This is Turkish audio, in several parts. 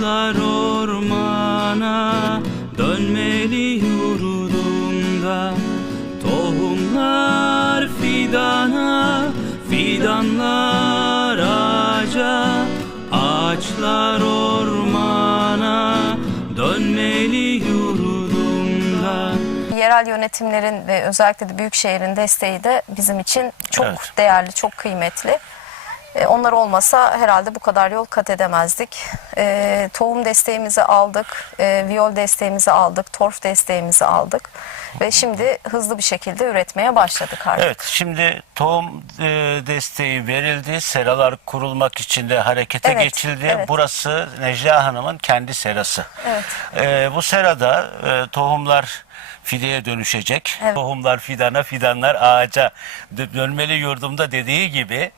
Ağaçlar ormana dönmeli yurdumda Tohumlar fidana, fidanlar ağaca Ağaçlar ormana dönmeli yurdumda Yerel yönetimlerin ve özellikle de Büyükşehir'in desteği de bizim için çok Evet. değerli, çok kıymetli. E, Onlar olmasa herhalde bu kadar yol kat edemezdik. E, tohum desteğimizi aldık, e, viyol desteğimizi aldık, torf desteğimizi aldık. Ve şimdi hızlı bir şekilde üretmeye başladık artık. Evet, şimdi tohum e, desteği verildi. Seralar kurulmak için de harekete Evet, geçildi. evet. Burası Necla Hanım'ın kendi serası. Evet. E, bu serada e, tohumlar fideye dönüşecek. Evet. Tohumlar fidana, fidanlar ağaca Dö- dönmeli yurdumda dediği gibi.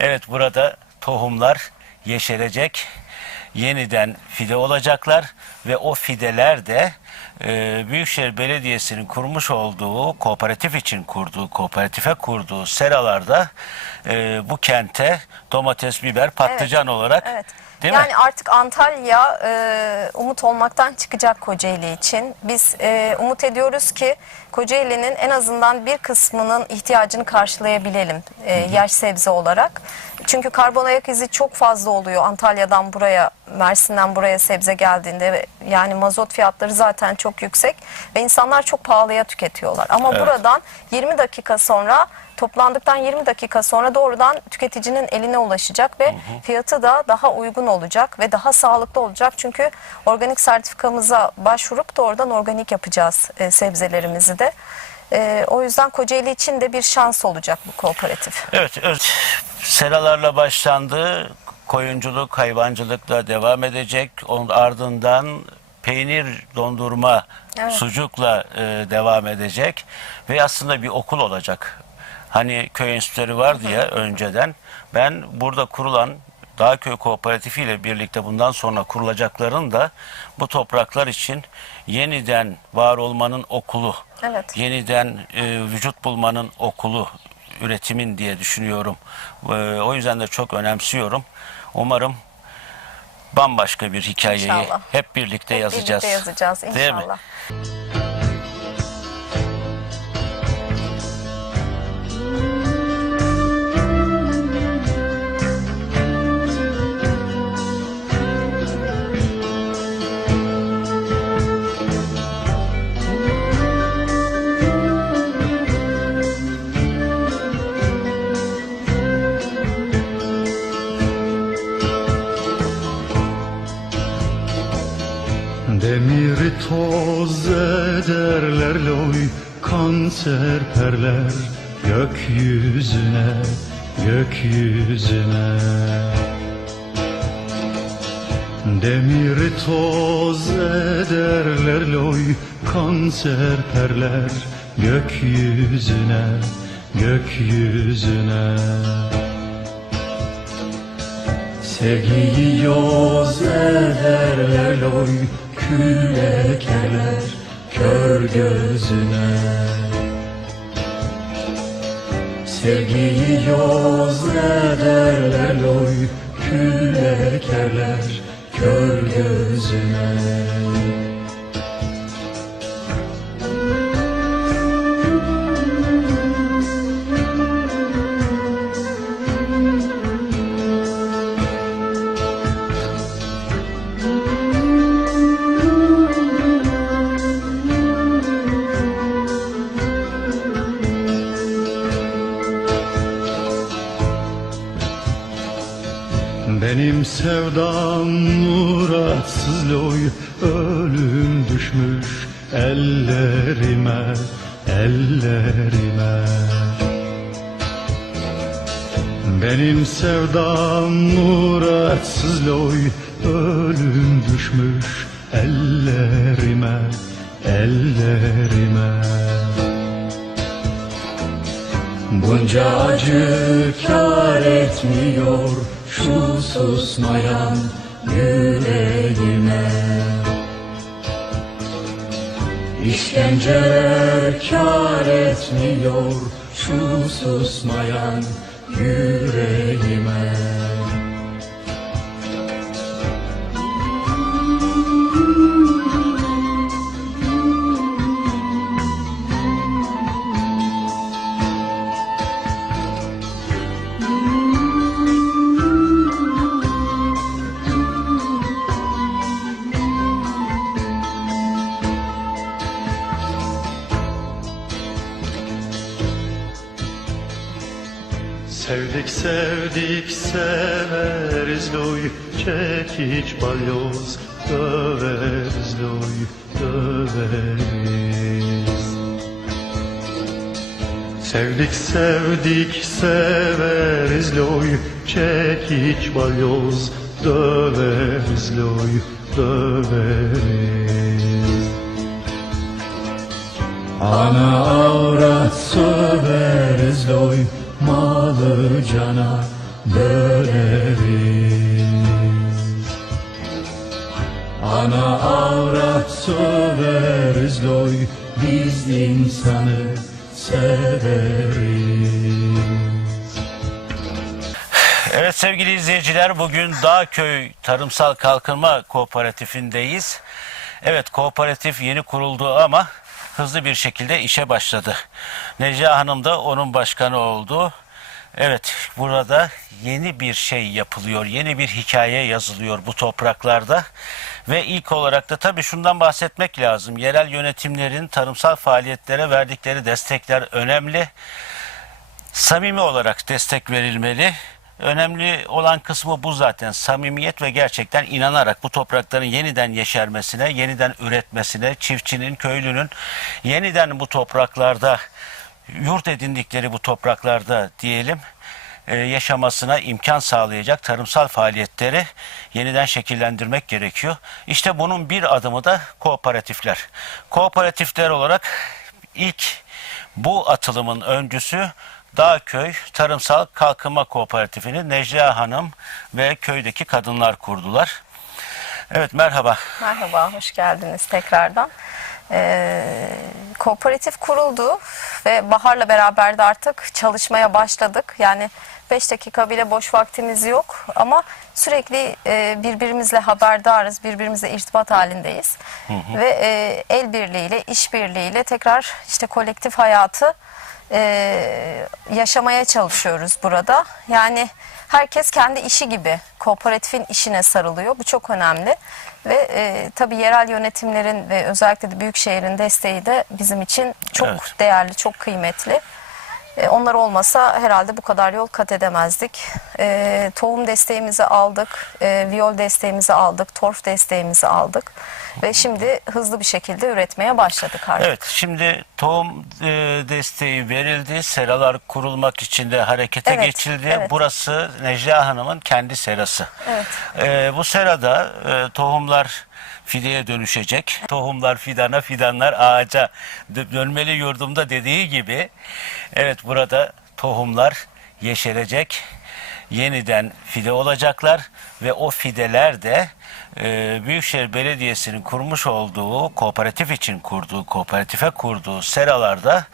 Evet, burada tohumlar yeşerecek. Yeniden fide olacaklar ve o fideler de e, Büyükşehir Belediyesi'nin kurmuş olduğu kooperatif için kurduğu, kooperatife kurduğu seralarda e, bu kente domates, biber, patlıcan olarak Evet. Değil yani mi? artık Antalya e, umut olmaktan çıkacak Kocaeli için. Biz e, umut ediyoruz ki Kocaeli'nin en azından bir kısmının ihtiyacını karşılayabilelim e, yaş sebze olarak. Çünkü karbon ayak izi çok fazla oluyor Antalya'dan buraya, Mersin'den buraya sebze geldiğinde. Yani mazot fiyatları zaten çok yüksek ve insanlar çok pahalıya tüketiyorlar. Ama Evet. buradan 20 dakika sonra toplandıktan 20 dakika sonra doğrudan tüketicinin eline ulaşacak ve fiyatı da daha uygun olacak ve daha sağlıklı olacak. Çünkü organik sertifikamıza başvurup da oradan organik yapacağız e, sebzelerimizi de. E, o yüzden Kocaeli için de bir şans olacak bu kooperatif. Evet, öz- seralarla başlandı. Koyunculuk, hayvancılıkla devam edecek. Onun ardından peynir, dondurma, Evet. sucukla e, devam edecek. Ve aslında bir okul olacak. Hani köy enstitüleri vardı ya önceden. Ben burada kurulan Dağköy Kooperatifi ile birlikte bundan sonra kurulacakların da bu topraklar için yeniden var olmanın okulu, Evet. yeniden e, vücut bulmanın okulu, üretimin diye düşünüyorum. E, o yüzden de çok önemsiyorum. Umarım bambaşka bir hikayeyi İnşallah. hep birlikte Hep yazacağız. Birlikte yazacağız Değil mi? Demiri toz ederler loy kan serperler gökyüzüne gökyüzüne. Demiri toz ederler loy kan serperler gökyüzüne gökyüzüne. Sevgiyi yoz ederler loy kül ekerler kör gözüne. Sevgiyi yoz ederler loy kül ekerler kör gözüne Benim sevdam muratsız loy Ölüm düşmüş ellerime Ellerime. Benim sevdam muratsız loy Ölüm düşmüş ellerime Ellerime. Bunca acı kar etmiyor şu susmayan yüreğime. İşkenceler kar etmiyor şu susmayan yüreğime severiz loy Çekiç balyoz döveriz loy döveriz Sevdik sevdik severiz loy Çekiç balyoz döveriz loy döveriz Ana avrat söveriz loy Malı cana böleriz Ana avrat söveriz loy Biz insanı severiz Evet sevgili izleyiciler bugün Dağköy Tarımsal Kalkınma Kooperatifindeyiz. Evet kooperatif yeni kuruldu ama hızlı bir şekilde işe başladı. Necla Hanım da onun başkanı oldu. Evet burada yeni bir şey yapılıyor, yeni bir hikaye yazılıyor bu topraklarda. Ve ilk olarak da tabii şundan bahsetmek lazım. Yerel yönetimlerin tarımsal faaliyetlere verdikleri destekler önemli samimi olarak destek verilmeli. Önemli olan kısmı bu zaten. Samimiyet ve gerçekten inanarak bu toprakların yeniden yeşermesine, yeniden üretmesine, çiftçinin, köylünün yeniden bu topraklarda yurt edindikleri bu topraklarda diyelim e, yaşamasına imkan sağlayacak tarımsal faaliyetleri yeniden şekillendirmek gerekiyor. İşte bunun bir adımı da kooperatifler. Kooperatifler olarak ilk bu atılımın öncüsü Dağköy Tarımsal Kalkınma Kooperatifini Necla Hanım ve köydeki kadınlar kurdular. Evet merhaba. Merhaba, hoş geldiniz tekrardan. Ee, kooperatif kuruldu ve Bahar'la beraber de artık çalışmaya başladık. Yani 5 dakika bile boş vaktimiz yok ama sürekli e, birbirimizle haberdarız, birbirimizle irtibat halindeyiz. Ve e, el birliğiyle, iş birliğiyle tekrar işte kolektif hayatı e, yaşamaya çalışıyoruz burada. Yani herkes kendi işi gibi kooperatifin işine sarılıyor. Bu çok önemli. Ve e, tabii yerel yönetimlerin ve özellikle de büyükşehirin desteği de bizim için çok Evet. değerli, çok kıymetli. E, onlar olmasa herhalde bu kadar yol kat edemezdik. E, tohum desteğimizi aldık, e, viyol desteğimizi aldık, torf desteğimizi aldık. Ve şimdi hızlı bir şekilde üretmeye başladık artık. Evet şimdi tohum e, desteği verildi. Seralar kurulmak için de harekete Evet, geçildi. evet. Burası Necla Hanım'ın kendi serası. Evet. E, bu serada e, tohumlar fideye dönüşecek. Tohumlar fidana, fidanlar ağaca. Dö- Dönmeli yurdumda dediği gibi evet burada tohumlar yeşerecek. Yeniden fide olacaklar ve o fideler de e, Büyükşehir Belediyesi'nin kurmuş olduğu kooperatif için kurduğu, kooperatife kurduğu seralarda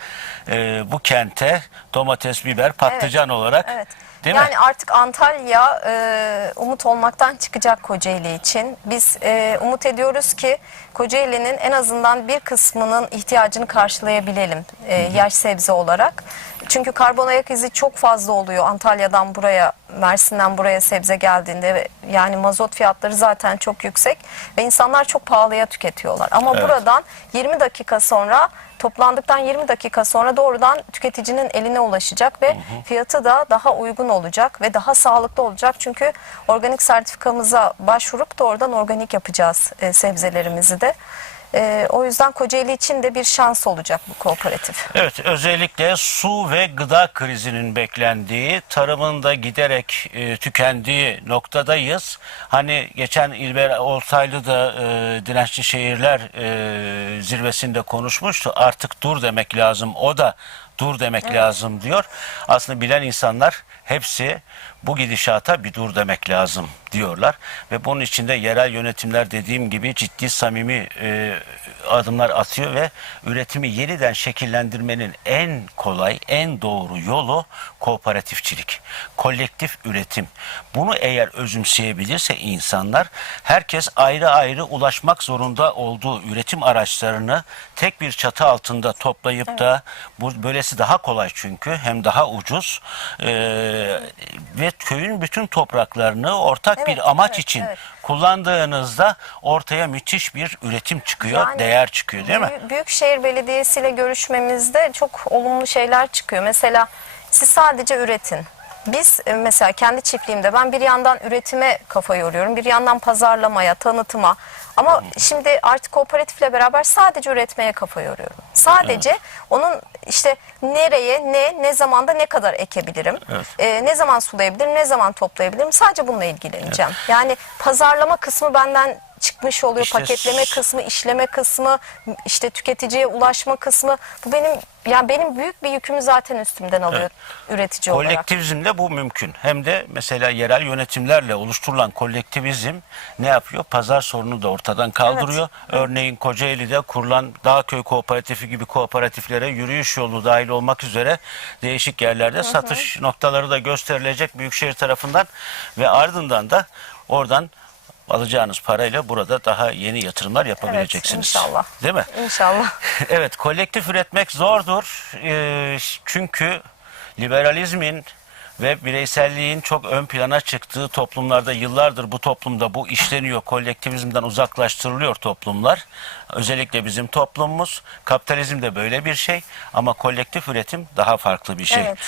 e, bu kente domates, biber, patlıcan olarak Evet. değil mi? yani artık Antalya e, umut olmaktan çıkacak Kocaeli için. Biz e, umut ediyoruz ki Kocaeli'nin en azından bir kısmının ihtiyacını karşılayabilelim e, yaş sebze olarak. Çünkü karbon ayak izi çok fazla oluyor Antalya'dan buraya, Mersin'den buraya sebze geldiğinde. Yani mazot fiyatları zaten çok yüksek ve insanlar çok pahalıya tüketiyorlar. Ama Evet. buradan 20 dakika sonra toplandıktan 20 dakika sonra doğrudan tüketicinin eline ulaşacak ve fiyatı da daha uygun olacak ve daha sağlıklı olacak. Çünkü organik sertifikamıza başvurup doğrudan organik yapacağız e, sebzelerimizi de. E, o yüzden Kocaeli için de bir şans olacak bu kooperatif. Evet özellikle su ve gıda krizinin beklendiği, tarımın da giderek e, tükendiği noktadayız. Hani geçen İlber Oltaylı da e, Dirençli Şehirler e, zirvesinde konuşmuştu. Artık dur demek lazım, o da dur demek lazım diyor. Aslında bilen insanlar hepsi bu gidişata bir dur demek lazım diyorlar. Ve bunun içinde yerel yönetimler dediğim gibi ciddi samimi e, adımlar atıyor ve üretimi yeniden şekillendirmenin en kolay, en doğru yolu kooperatifçilik. Kolektif üretim. Bunu eğer özümseyebilirse insanlar herkes ayrı ayrı ulaşmak zorunda olduğu üretim araçlarını tek bir çatı altında toplayıp da bu böylesi daha kolay çünkü hem daha ucuz e, ve köyün bütün topraklarını ortak Evet, bir amaç evet, için evet. kullandığınızda ortaya müthiş bir üretim çıkıyor, Yani değer çıkıyor değil mi? Büyük- Büyükşehir Belediyesi ile görüşmemizde çok olumlu şeyler çıkıyor. Mesela siz sadece üretin. Biz e, mesela kendi çiftliğimde ben bir yandan üretime kafa yoruyorum, bir yandan pazarlamaya, tanıtıma. Ama şimdi artık kooperatifle beraber sadece üretmeye kafa yoruyorum. Sadece onun işte nereye, ne, ne zamanda ne kadar ekebilirim, Evet. e, ne zaman sulayabilirim, ne zaman toplayabilirim sadece bununla ilgileneceğim. Yani pazarlama kısmı benden çıkmış oluyor, İşte paketleme kısmı, işleme kısmı, işte tüketiciye ulaşma kısmı. Bu benim yani benim büyük bir yükümü zaten üstümden alıyor üretici olarak. Kolektivizmle bu mümkün. Hem de mesela yerel yönetimlerle oluşturulan kolektivizm ne yapıyor? Pazar sorunu da ortadan kaldırıyor. Örneğin Kocaeli'de kurulan Dağköy Kooperatifi gibi kooperatiflere yürüyüş yolu dahil olmak üzere değişik yerlerde satış noktaları da gösterilecek Büyükşehir tarafından ve ardından da oradan alacağınız parayla burada daha yeni yatırımlar yapabileceksiniz. inşallah. Değil mi? İnşallah. Evet, kolektif üretmek zordur. Ee, çünkü liberalizmin ve bireyselliğin çok ön plana çıktığı toplumlarda yıllardır bu toplumda bu işleniyor. Kolektivizmden uzaklaştırılıyor toplumlar. Özellikle bizim toplumumuz. Kapitalizm de böyle bir şey ama kolektif üretim daha farklı bir şey. Evet.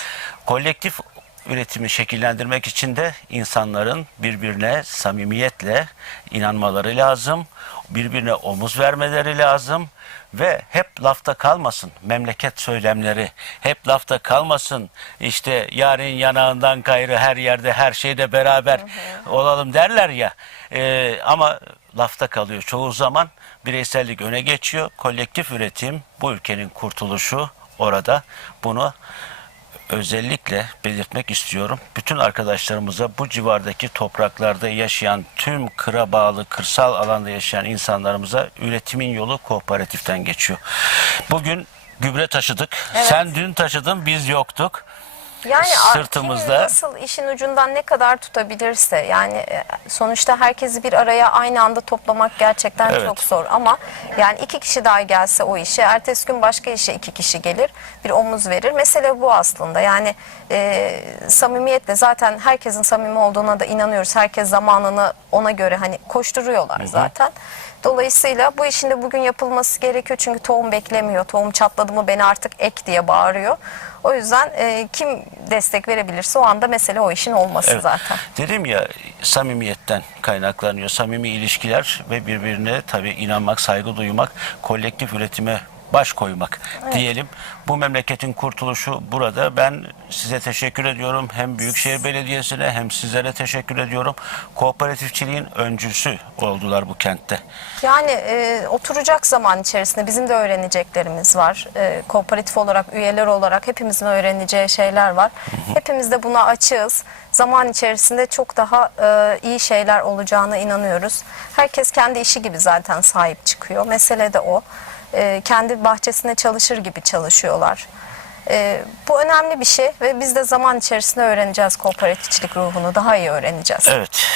Kolektif üretimi şekillendirmek için de insanların birbirine samimiyetle inanmaları lazım. Birbirine omuz vermeleri lazım ve hep lafta kalmasın memleket söylemleri. Hep lafta kalmasın işte yarın yanağından gayrı her yerde her şeyde beraber olalım derler ya. Ee, ama lafta kalıyor çoğu zaman bireysellik öne geçiyor. Kolektif üretim bu ülkenin kurtuluşu orada. Bunu özellikle belirtmek istiyorum. Bütün arkadaşlarımıza bu civardaki topraklarda yaşayan tüm kıra bağlı kırsal alanda yaşayan insanlarımıza üretimin yolu kooperatiften geçiyor. Bugün gübre taşıdık. Sen dün taşıdın biz yoktuk. Yani Sırtımızda- nasıl işin ucundan ne kadar tutabilirse yani e, sonuçta herkesi bir araya aynı anda toplamak gerçekten Evet. çok zor ama yani iki kişi daha gelse o işe ertesi gün başka işe iki kişi gelir bir omuz verir. Mesele bu aslında yani e, samimiyetle zaten herkesin samimi olduğuna da inanıyoruz. Herkes zamanını ona göre hani koşturuyorlar zaten. Dolayısıyla bu işin de bugün yapılması gerekiyor çünkü tohum beklemiyor. Tohum çatladı mı beni artık ek diye bağırıyor. O yüzden e, kim destek verebilirse o anda mesele o işin olması Evet. zaten. Dedim ya samimiyetten kaynaklanıyor. Samimi ilişkiler ve birbirine tabii inanmak, saygı duymak, kolektif üretime baş koymak diyelim. Bu memleketin kurtuluşu burada. Ben size teşekkür ediyorum. Hem Büyükşehir Belediyesi'ne hem sizlere teşekkür ediyorum. Kooperatifçiliğin öncüsü oldular bu kentte. Yani e, oturacak zaman içerisinde bizim de öğreneceklerimiz var. E, kooperatif olarak, üyeler olarak hepimizin öğreneceği şeyler var. Hepimiz de buna açığız. Zaman içerisinde çok daha e, iyi şeyler olacağına inanıyoruz. Herkes kendi işi gibi zaten sahip çıkıyor. Mesele de o. E, kendi bahçesinde çalışır gibi çalışıyorlar. E, bu önemli bir şey ve biz de zaman içerisinde öğreneceğiz kooperatifçilik ruhunu. Daha iyi öğreneceğiz. Evet.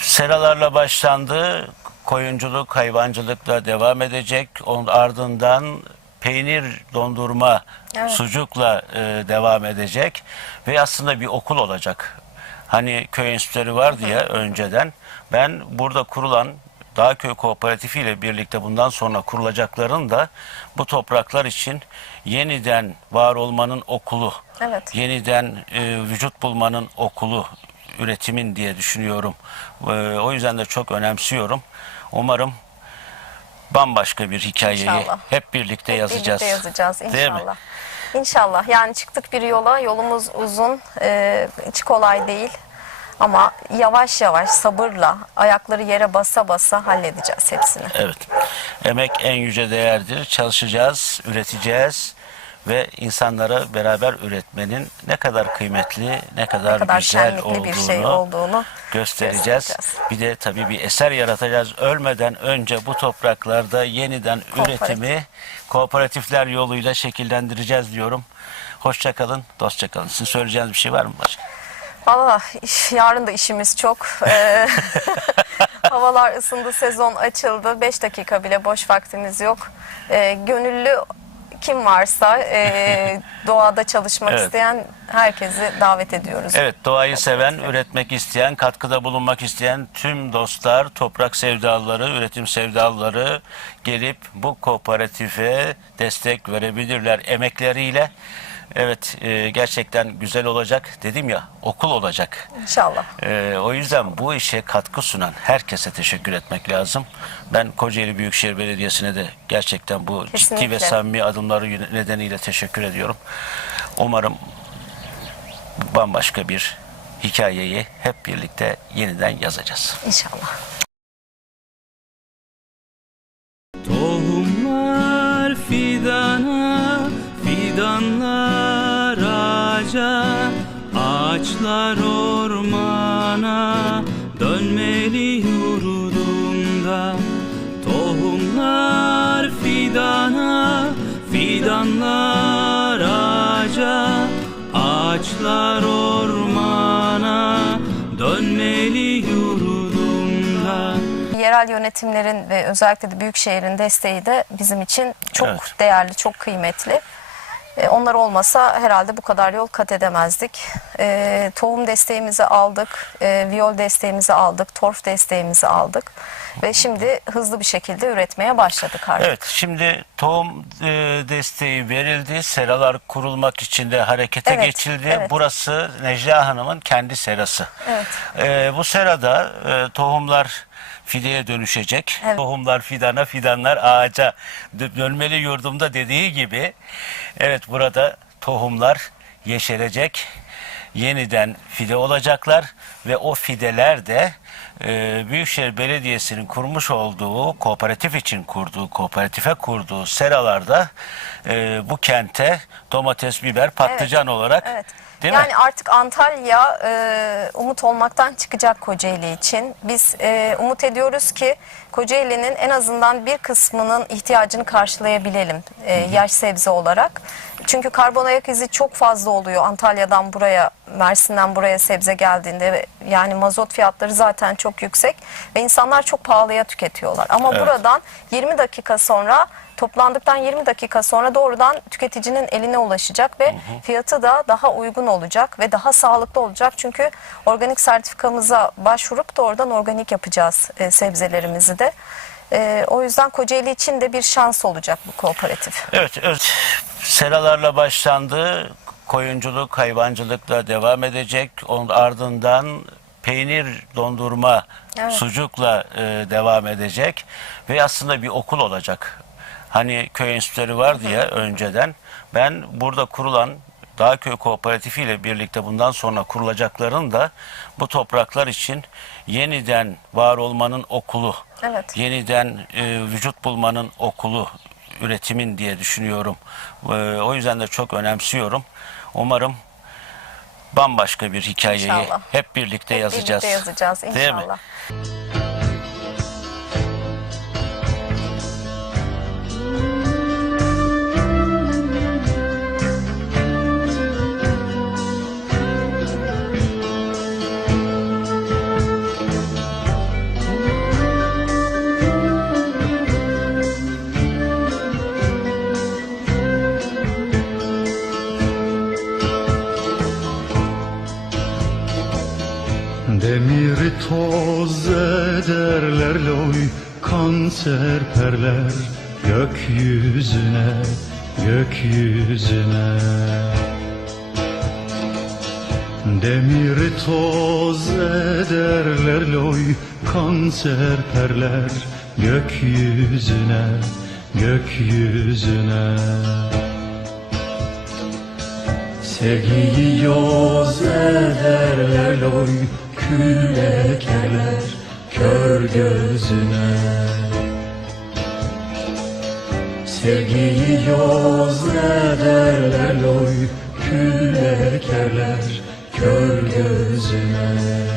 Seralarla başlandı. Koyunculuk, hayvancılıkla devam edecek. Onun ardından peynir, dondurma, Evet. sucukla e, devam edecek. Ve aslında bir okul olacak. Hani köy enstitüleri vardı ya önceden. Ben burada kurulan Dağköy Kooperatifi ile birlikte bundan sonra kurulacakların da bu topraklar için yeniden var olmanın okulu, Evet. yeniden e, vücut bulmanın okulu, üretimin diye düşünüyorum. E, o yüzden de çok önemsiyorum. Umarım bambaşka bir hikayeyi İnşallah. hep birlikte Hep yazacağız. Birlikte yazacağız Değil mi? inşallah. İnşallah. Yani çıktık bir yola. Yolumuz uzun. e, hiç kolay değil. Ama yavaş yavaş sabırla ayakları yere basa basa halledeceğiz hepsini. Evet. Emek en yüce değerdir. Çalışacağız, üreteceğiz ve insanlara beraber üretmenin ne kadar kıymetli, ne kadar, Ne kadar güzel olduğunu, bir şey olduğunu göstereceğiz. göstereceğiz. Bir de tabii bir eser yaratacağız. Ölmeden önce bu topraklarda yeniden Kooperatif. üretimi kooperatifler yoluyla şekillendireceğiz diyorum. Hoşça kalın, dostça kalın. Sizin söyleyeceğiniz bir şey var mı başka? Valla iş- yarın da işimiz çok. Ee, havalar ısındı, sezon açıldı. 5 dakika bile boş vaktimiz yok. Ee, gönüllü kim varsa e, doğada çalışmak Evet. isteyen herkesi davet ediyoruz. Evet, doğayı seven, üretmek isteyen, katkıda bulunmak isteyen tüm dostlar, toprak sevdalıları, üretim sevdalıları gelip bu kooperatife destek verebilirler emekleriyle. Evet e, gerçekten güzel olacak. Dedim ya okul olacak. İnşallah. Ee, o yüzden bu işe katkı sunan herkese teşekkür etmek lazım. Ben Kocaeli Büyükşehir Belediyesi'ne de gerçekten bu ciddi Kesinlikle. ve samimi adımları nedeniyle teşekkür ediyorum. Umarım bambaşka bir hikayeyi hep birlikte yeniden yazacağız. İnşallah. Tohumlar fidana, fidanlar ağaca, ağaçlar ormana, dönmeli yurdumda. Tohumlar fidana, fidanlar ağaca, ağaçlar ormana, dönmeli yurdumda. Yerel yönetimlerin ve özellikle de Büyükşehir'in desteği de bizim için çok Evet. değerli, çok kıymetli. E, Onlar olmasa herhalde bu kadar yol kat edemezdik. E, tohum desteğimizi aldık, e, viyol desteğimizi aldık, torf desteğimizi aldık ve şimdi hızlı bir şekilde üretmeye başladık artık. Evet şimdi tohum e, desteği verildi. Seralar kurulmak için de harekete Evet, geçildi. evet. Burası Necla Hanım'ın kendi serası. Evet. E, bu serada e, tohumlar fideye dönüşecek. Evet. Tohumlar fidana, fidanlar ağaca. Dö- Dönmeli yurdumda dediği gibi evet burada tohumlar yeşerecek. Yeniden fide olacaklar ve o fideler de e, Büyükşehir Belediyesi'nin kurmuş olduğu kooperatif için kurduğu, kooperatife kurduğu seralarda e, bu kente domates, biber, patlıcan olarak Evet. Değil yani mi? artık Antalya e, umut olmaktan çıkacak Kocaeli için. Biz e, umut ediyoruz ki Kocaeli'nin en azından bir kısmının ihtiyacını karşılayabilelim e, yaş sebze olarak. Çünkü karbon ayak izi çok fazla oluyor Antalya'dan buraya, Mersin'den buraya sebze geldiğinde. Yani mazot fiyatları zaten çok yüksek ve insanlar çok pahalıya tüketiyorlar. Ama Evet. buradan 20 dakika sonra toplandıktan 20 dakika sonra doğrudan tüketicinin eline ulaşacak ve fiyatı da daha uygun olacak ve daha sağlıklı olacak. Çünkü organik sertifikamıza başvurup da oradan organik yapacağız e, sebzelerimizi de. E, o yüzden Kocaeli için de bir şans olacak bu kooperatif. Evet, öz- seralarla başlandı. Koyunculuk, hayvancılıkla devam edecek. Onun ardından peynir, dondurma, Evet. sucukla e, devam edecek. Ve aslında bir okul olacak. Hani köy enstitüleri vardı ya önceden. Ben burada kurulan Dağköy Kooperatifi ile birlikte bundan sonra kurulacakların da bu topraklar için yeniden var olmanın okulu, Evet. yeniden e, vücut bulmanın okulu, üretimin diye düşünüyorum. E, o yüzden de çok önemsiyorum. Umarım bambaşka bir hikayeyi İnşallah. hep birlikte Hep yazacağız. Birlikte yazacağız Değil mi? Demir toz ederler loy kan serperler gökyüzüne gökyüzüne. Sevgiyi yoz ederler loy kül ekerler kör gözüne. Sevgiyi yoz ederler loy kül ekerler kör gözüne